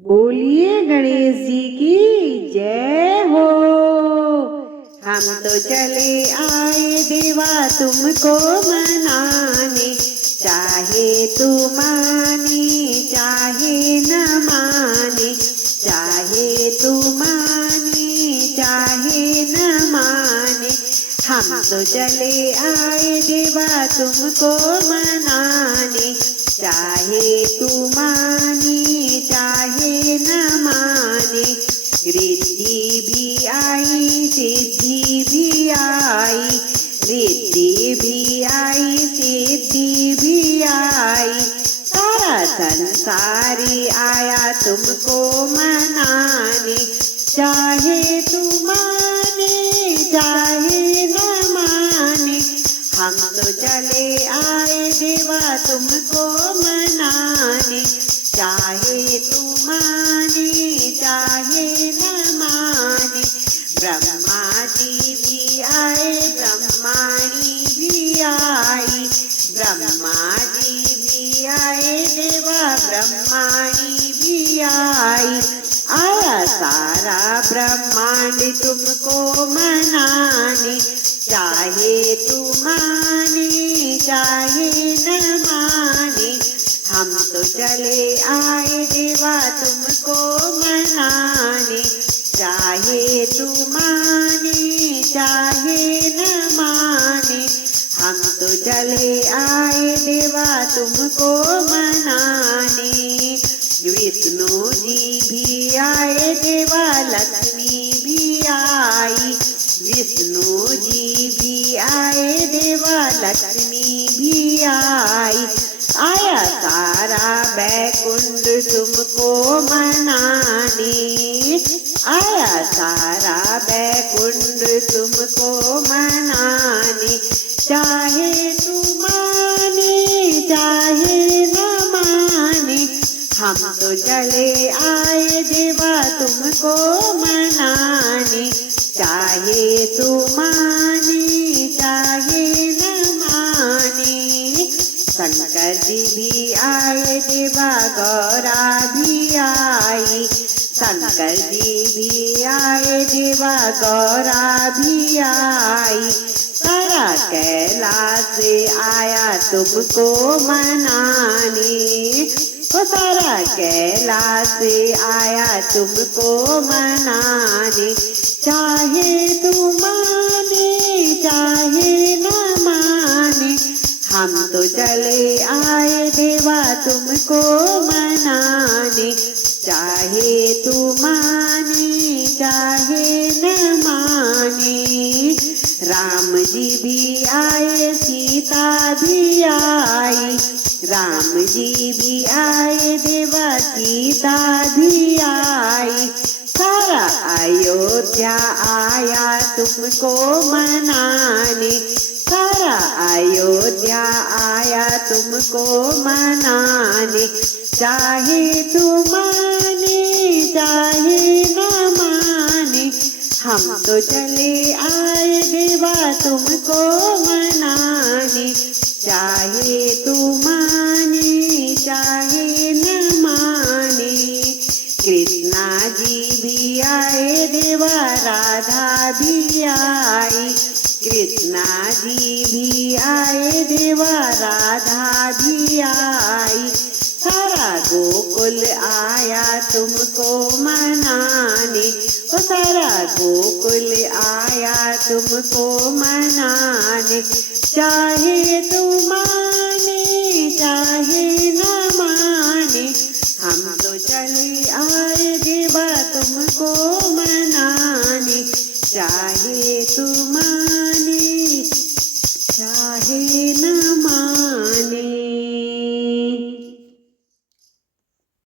बोलिए गणेश जी की जय हो। हम तो चले आए देवा तुमको मनाने, चाहे तू माने चाहे न माने, चाहे तू माने चाहे न माने। हम तो चले आए देवा तुमको मनाने, चाहे तू माने चाहे न माने। रिद्धि भी आई सिद्धि भी आई, रिद्धि भी आई सिद्धि भी आई। सारा संसारी आया तुमको मनाने, चाहे तू माने चाहे न माने। हम तो चले आए देवा तुमको मनाने, चाहे तू माने चाहे न माने। ब्रह्मा जी भी आए ब्रह्माणी भी आई, ब्रह्मा जी भी आए देवा ब्रह्माणी भी आई। आया सारा ब्रह्मांड तुमको मनाने, चाहे तू माने चाहे न माने। हम तो चले आए देवा तुमको मनाने, चाहे तू माने चाहे न माने। हम तो चले आए देवा तुमको मनाने। विष्णु जी भी आए देवा लक्ष्मी भी आई, विष्णु जी भी आए देवा लक्ष्मी भी आई। आया सारा बैकुंठ तुमको मनाने, आया सारा बैकुंठ तुमको मनाने। चाहे तू माने चाहे न माने, हम तो चले आए देवा तुमको मनाने, चाहे तू माने चाहे न माने। शंकर जी भी आए देवा गौरा भी आई, शंकर जी भी आए देवा गौरा भी आई। सारा कैलाश आया तुमको मनाने, वो सारा कैलाश आया तुमको मनाने। चाहे तू माने चाहे न माने, हम तो चले आए देवा तुमको मनाने, चाहे तू माने चाहे न माने। राम जी भी आए सीता भी आई, राम जी भी आए देवा सीता भी आई। सारा अयोध्या आया तुमको मनाने, सारा अयोध्या आया तुमको मनाने। चाहे तू माने चाहे न माने, हम तो चले आए देवा तुमको मनाने, चाहे तू माने चाहे न माने। कृष्णा जी भी आए देवा राधा भी आई, कृष्णा जी भी आए देवा राधा भी आई। सारा गोकुल आया तुमको मनाने, वो सारा गोकुल आया तुमको मनाने। चाहे तू माने चाहे न माने, हम तो चले आए देवा तुमको मनाने, चाहे तू